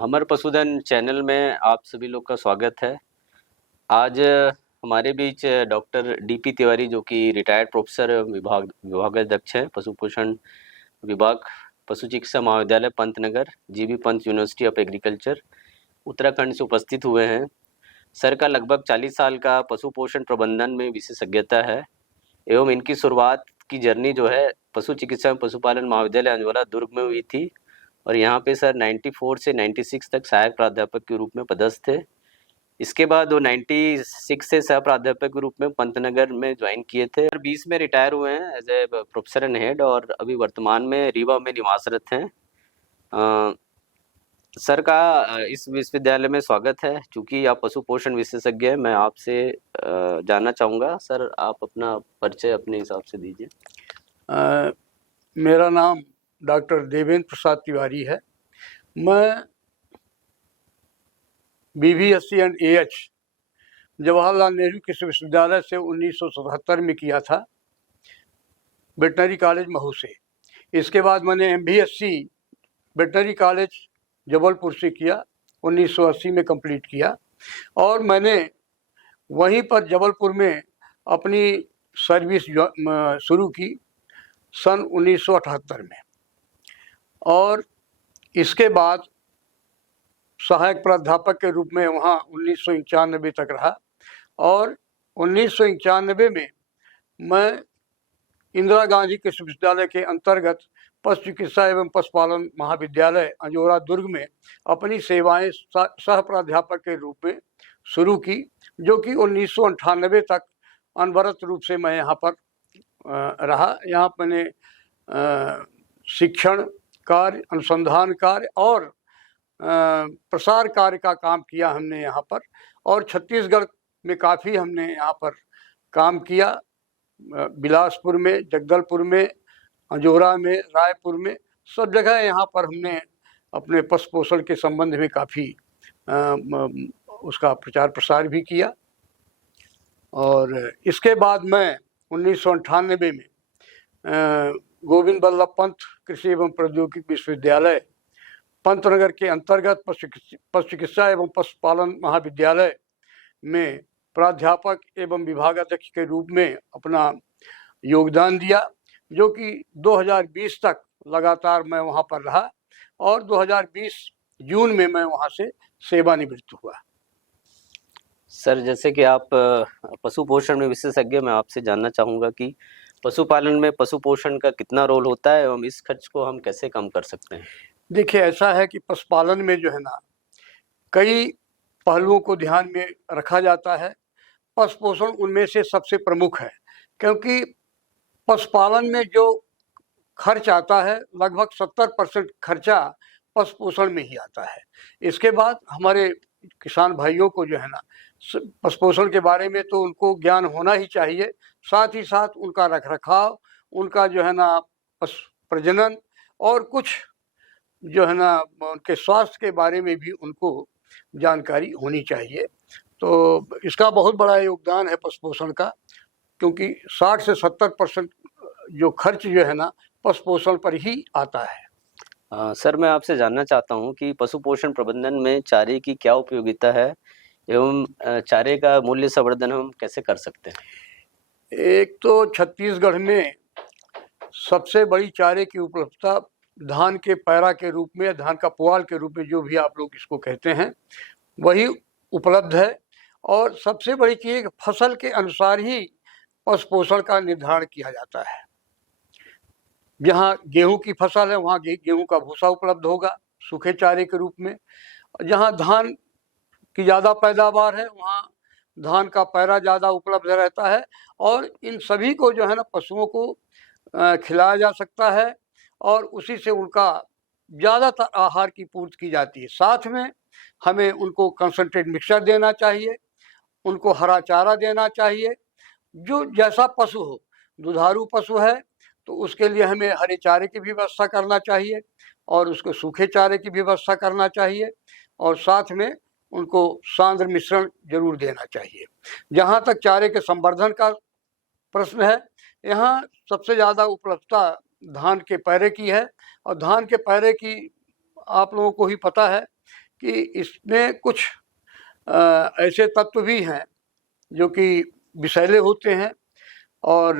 हमर पशुधन चैनल में आप सभी लोग का स्वागत है। आज हमारे बीच डॉक्टर डीपी तिवारी जो कि रिटायर्ड प्रोफेसर विभागाध्यक्ष हैं पशु पोषण विभाग, पशु चिकित्सा महाविद्यालय Pantnagar, GB Pant university of agriculture, Uttarakhand से उपस्थित हुए हैं। सर का लगभग 40 साल का पशु पोषण प्रबंधन में विशेषज्ञता है एवं इनकी शुरुआत की जर्नी जो है पशु चिकित्सा एवं पशुपालन महाविद्यालय अंजोला दुर्ग में हुई थी और यहाँ पे सर 94 से 96 तक सहायक प्राध्यापक के रूप में पदस्थ थे। इसके बाद वो 96 से सह प्राध्यापक के रूप में पंतनगर में ज्वाइन किए थे और 20 में रिटायर हुए हैं as a professor and head और अभी वर्तमान में रीवा में निवासरत हैं। सर का इस विश्वविद्यालय में स्वागत है। चूँकि आप पशु पोषण विशेषज्ञ हैं, मैं आपसे जानना चाहूँगा सर, आप अपना परिचय अपने हिसाब से दीजिए। मेरा नाम डॉक्टर देवेंद्र प्रसाद तिवारी है। मैं BBSc and AH Jawaharlal Nehru कृषि विश्वविद्यालय से 1977 में किया था, वेटनरी कॉलेज महू से। इसके बाद मैंने MBSc वेटनरी कॉलेज जबलपुर से किया, 1980 में कंप्लीट किया और मैंने वहीं पर जबलपुर में अपनी सर्विस शुरू की सन 1978 में और इसके बाद सहायक प्राध्यापक के रूप में वहाँ 1991 तक रहा और 1991 में मैं इंदिरा गांधी कृषि विश्वविद्यालय के अंतर्गत पशु चिकित्सा एवं पशुपालन महाविद्यालय अंजोला दुर्ग में अपनी सेवाएं सह प्राध्यापक के रूप में शुरू की, जो कि 1998 तक अनवरत रूप से मैं यहाँ पर रहा। यहाँ मैंने शिक्षण कार्य, अनुसंधान कार्य और प्रसार कार्य का काम किया हमने यहाँ पर और छत्तीसगढ़ में काफ़ी हमने यहाँ पर काम किया, बिलासपुर में, जगदलपुर में, अंजोरा में, रायपुर में, सब जगह यहाँ पर हमने अपने पशु पोषण के संबंध में काफ़ी उसका प्रचार प्रसार भी किया। और इसके बाद मैं 1998 में गोविंद बल्लभ पंत कृषि एवं प्रौद्योगिकी विश्वविद्यालय पंतनगर के अंतर्गत पशु चिकित्सा एवं पशुपालन महाविद्यालय में प्राध्यापक एवं विभागाध्यक्ष के रूप में अपना योगदान दिया, जो कि 2020 तक लगातार मैं वहां पर रहा और 2020 जून में मैं वहां से सेवानिवृत्त हुआ। सर, जैसे कि आप पशु पोषण में विशेषज्ञ, मैं आपसे जानना चाहूँगा कि पशुपालन में पशु पोषण का कितना रोल होता है एवं इस खर्च को हम कैसे कम कर सकते हैं? देखिए, ऐसा है कि पशुपालन में जो है ना कई पहलुओं को ध्यान में रखा जाता है। पशु पोषण उनमें से सबसे प्रमुख है, क्योंकि पशुपालन में जो खर्च आता है लगभग 70% खर्चा पशु पोषण में ही आता है। इसके बाद हमारे किसान भाइयों को जो है ना पशु पोषण के बारे में तो उनको ज्ञान होना ही चाहिए, साथ ही साथ उनका रखरखाव, उनका जो है ना पशु प्रजनन और कुछ जो है ना उनके स्वास्थ्य के बारे में भी उनको जानकारी होनी चाहिए। तो इसका बहुत बड़ा योगदान है पशु पोषण का, क्योंकि 60 से 70% जो खर्च जो है ना पशु पोषण पर ही आता है। सर, मैं आपसे जानना चाहता हूँ कि पशु पोषण प्रबंधन में चारे की क्या उपयोगिता है एवं चारे का मूल्य संवर्धन हम कैसे कर सकते हैं? एक तो छत्तीसगढ़ में सबसे बड़ी चारे की उपलब्धता धान के पैरा के रूप में, धान का पुआल के रूप में, जो भी आप लोग इसको कहते हैं, वही उपलब्ध है। और सबसे बड़ी चीज़, फसल के अनुसार ही पशु पोषण का निर्धारण किया जाता है। जहाँ गेहूं की फसल है वहाँ गेहूं का भूसा उपलब्ध होगा सूखे चारे के रूप में। जहाँ धान की ज़्यादा पैदावार है वहाँ धान का पैरा ज़्यादा उपलब्ध रहता है और इन सभी को जो है ना पशुओं को खिलाया जा सकता है और उसी से उनका ज़्यादातर आहार की पूर्ति की जाती है। साथ में हमें उनको कंसंट्रेट मिक्सचर देना चाहिए, उनको हरा चारा देना चाहिए। जो जैसा पशु हो, दुधारू पशु है तो उसके लिए हमें हरे चारे की भी व्यवस्था करना चाहिए और उसको सूखे चारे की भी व्यवस्था करना चाहिए और साथ में उनको सांद्र मिश्रण जरूर देना चाहिए। जहाँ तक चारे के संवर्धन का प्रश्न है, यहाँ सबसे ज़्यादा उपलब्धता धान के पैरे की है और धान के पैरे की आप लोगों को ही पता है कि इसमें कुछ ऐसे तत्व भी हैं जो कि विषैले होते हैं और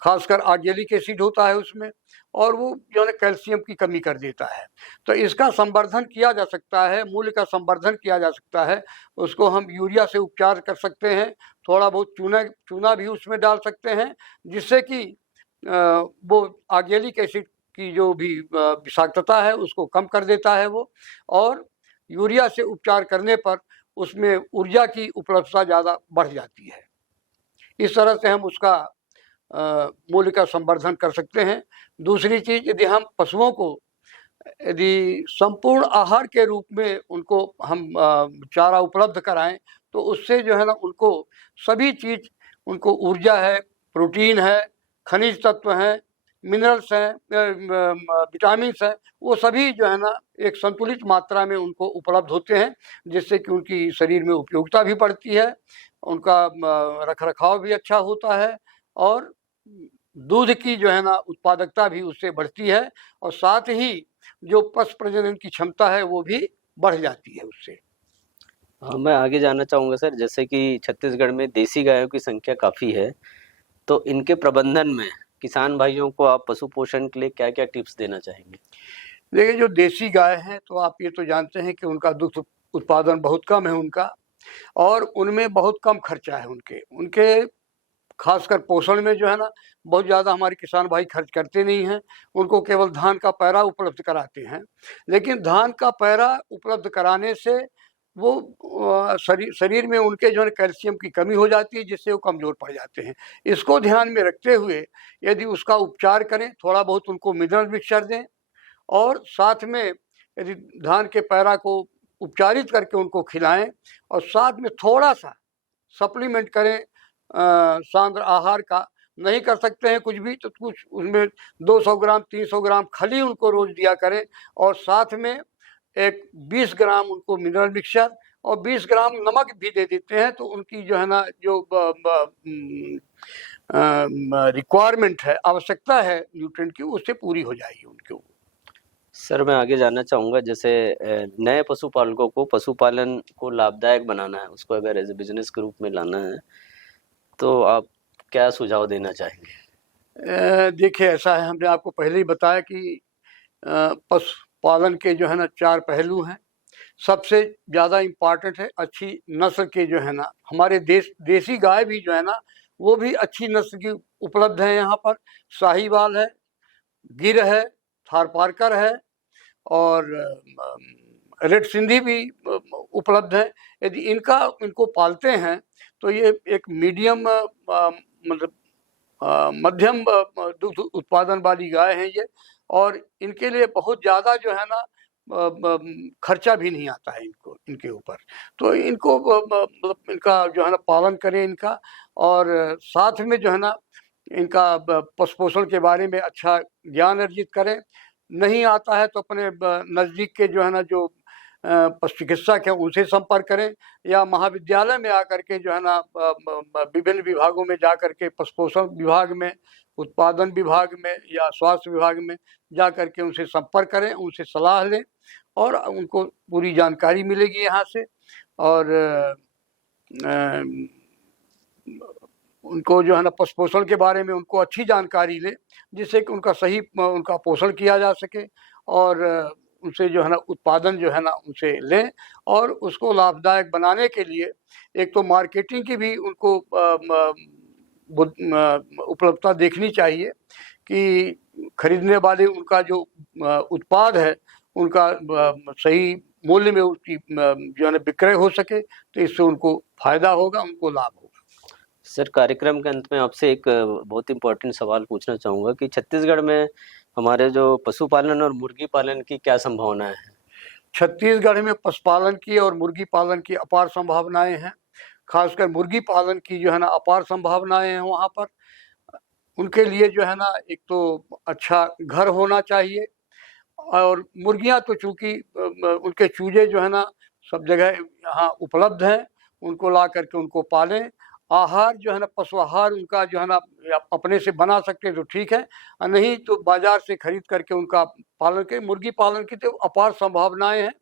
खासकर ऑक्जेलिक एसिड होता है उसमें, और वो जो है कैल्शियम की कमी कर देता है। तो इसका संवर्धन किया जा सकता है, मूल्य का संवर्धन किया जा सकता है। उसको हम यूरिया से उपचार कर सकते हैं, थोड़ा बहुत चूना भी उसमें डाल सकते हैं, जिससे कि वो ऑक्जेलिक एसिड की जो भी विषाक्तता है उसको कम कर देता है वो, और यूरिया से उपचार करने पर उसमें ऊर्जा की उपलब्धता ज़्यादा बढ़ जाती है। इस तरह से हम उसका मूल्य का संवर्धन कर सकते हैं। दूसरी चीज़, यदि हम पशुओं को यदि संपूर्ण आहार के रूप में उनको हम चारा उपलब्ध कराएं, तो उससे जो है ना उनको सभी चीज़, उनको ऊर्जा है, प्रोटीन है, खनिज तत्व हैं, मिनरल्स हैं, विटामिन्स हैं, वो सभी जो है ना एक संतुलित मात्रा में उनको उपलब्ध होते हैं, जिससे कि उनकी शरीर में उपयोगिता भी बढ़ती है, उनका रख रखाव भी अच्छा होता है, और दूध की जो है ना उत्पादकता भी उससे बढ़ती है, और साथ ही जो पशु प्रजनन की क्षमता है वो भी बढ़ जाती है उससे। हाँ, मैं आगे जानना चाहूँगा सर, जैसे कि छत्तीसगढ़ में देसी गायों की संख्या काफ़ी है, तो इनके प्रबंधन में किसान भाइयों को आप पशु पोषण के लिए क्या क्या टिप्स देना चाहेंगे? देखिए, जो देसी गाय हैं तो आप ये तो जानते हैं कि उनका दुग्ध उत्पादन बहुत कम है उनका, और उनमें बहुत कम खर्चा है उनके उनके खासकर पोषण में जो है ना बहुत ज़्यादा हमारे किसान भाई खर्च करते नहीं हैं। उनको केवल धान का पैरा उपलब्ध कराते हैं, लेकिन धान का पैरा उपलब्ध कराने से वो शरीर में उनके जो है कैल्शियम की कमी हो जाती है, जिससे वो कमज़ोर पड़ जाते हैं। इसको ध्यान में रखते हुए यदि उसका उपचार करें, थोड़ा बहुत उनको मिनरल मिक्सचर दें, और साथ में यदि धान के पैरा को उपचारित करके उनको खिलाएं, और साथ में थोड़ा सा सप्लीमेंट करें सांद्र आहार का। नहीं कर सकते हैं कुछ भी तो कुछ उसमें 200 ग्राम 300 ग्राम खली उनको रोज दिया करें, और साथ में एक 20 ग्राम उनको मिनरल मिक्सचर और 20 ग्राम नमक भी दे देते हैं, तो उनकी जो है ना जो रिक्वायरमेंट है, आवश्यकता है न्यूट्रिएंट की, उससे पूरी हो जाएगी उनको। सर मैं आगे जानना चाहूँगा, जैसे नए पशुपालकों को पशुपालन को लाभदायक बनाना है, उसको अगर एज ए बिजनेस के रूप में लाना है, तो आप क्या सुझाव देना चाहेंगे? देखिए, ऐसा है, हमने आपको पहले ही बताया कि पशुपालन के जो है ना 4 पहलू हैं। सबसे ज़्यादा इम्पॉर्टेंट है अच्छी नस्ल के जो है ना, हमारे देसी गाय भी जो है ना वो भी अच्छी नस्ल की उपलब्ध है यहाँ पर। साहीवाल है, गिर है, थारपारकर है, और रेड सिंधी भी उपलब्ध है। यदि इनको पालते हैं तो ये एक मीडियम मतलब मध्यम दुग्ध उत्पादन वाली गाय है ये, और इनके लिए बहुत ज़्यादा जो है ना खर्चा भी नहीं आता है इनके ऊपर। तो इनको मतलब इनका जो है ना पालन करें इनका, और साथ में जो है ना इनका पशु पोषण के बारे में अच्छा ज्ञान अर्जित करें। नहीं आता है तो अपने नज़दीक के जो है ना जो पशु चिकित्सक हैं उनसे संपर्क करें, या महाविद्यालय में आकर के जो है ना विभिन्न विभागों में जा कर के, पशु पोषण विभाग में, उत्पादन विभाग में, या स्वास्थ्य विभाग में जा कर के उनसे संपर्क करें, उनसे सलाह लें, और उनको पूरी जानकारी मिलेगी यहाँ से। और उनको जो है ना पशु पोषण के बारे में उनको अच्छी जानकारी लें, जिससे कि उनका सही उनका पोषण किया जा सके, और उनसे जो है ना उत्पादन जो है ना उनसे लें, और उसको लाभदायक बनाने के लिए एक तो मार्केटिंग की भी उनको उपलब्धता देखनी चाहिए कि खरीदने वाले उनका जो उत्पाद है उनका सही मूल्य में उसकी जो है ना विक्रय हो सके, तो इससे उनको फायदा होगा, उनको लाभ होगा। सर कार्यक्रम के अंत में आपसे एक बहुत इम्पोर्टेंट सवाल पूछना चाहूँगा कि छत्तीसगढ़ में हमारे जो पशुपालन और मुर्गी पालन की क्या संभावनाएं हैं? छत्तीसगढ़ में पशुपालन की और मुर्गी पालन की अपार संभावनाएं हैं। खासकर मुर्गी पालन की जो है ना अपार संभावनाएं हैं वहाँ पर। उनके लिए जो है ना एक तो अच्छा घर होना चाहिए, और मुर्गियाँ तो चूँकि उनके चूजे जो है ना सब जगह यहाँ उपलब्ध हैं, उनको ला करके उनको पालें, आहार जो है ना, पशु आहार उनका जो है ना अपने से बना सकते हैं तो ठीक है, और नहीं तो बाजार से खरीद करके उनका पालन करें। मुर्गी पालन की तो अपार संभावनाएं हैं,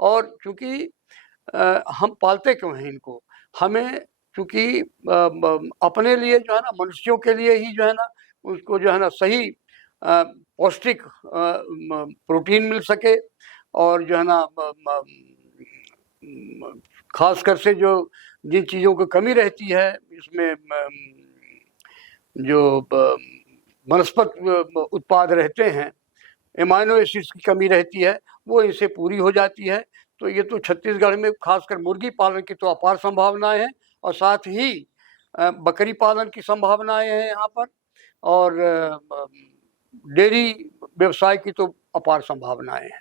और चूंकि हम पालते क्यों हैं इनको, हमें चूंकि अपने लिए जो है ना, मनुष्यों के लिए ही जो है ना, उसको जो है ना सही पौष्टिक प्रोटीन मिल सके, और जो है ना खासकर से जो जिन चीज़ों की कमी रहती है इसमें, जो वनस्पत उत्पाद रहते हैं, एमाइनो एसिड्स की कमी रहती है, वो इनसे पूरी हो जाती है। तो ये तो छत्तीसगढ़ में खासकर मुर्गी पालन की तो अपार संभावनाएं हैं, और साथ ही बकरी पालन की संभावनाएं हैं यहाँ पर, और डेयरी व्यवसाय की तो अपार संभावनाएं हैं।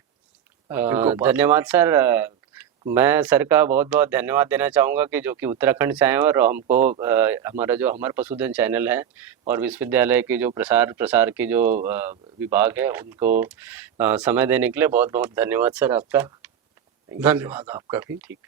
धन्यवाद सर। मैं सर का बहुत बहुत धन्यवाद देना चाहूँगा कि जो कि उत्तराखंड से आए हैं और हमको हमारा जो हमार पशुधन चैनल है और विश्वविद्यालय की जो प्रसार की जो विभाग है उनको समय देने के लिए बहुत बहुत धन्यवाद सर आपका। धन्यवाद आपका भी। ठीक।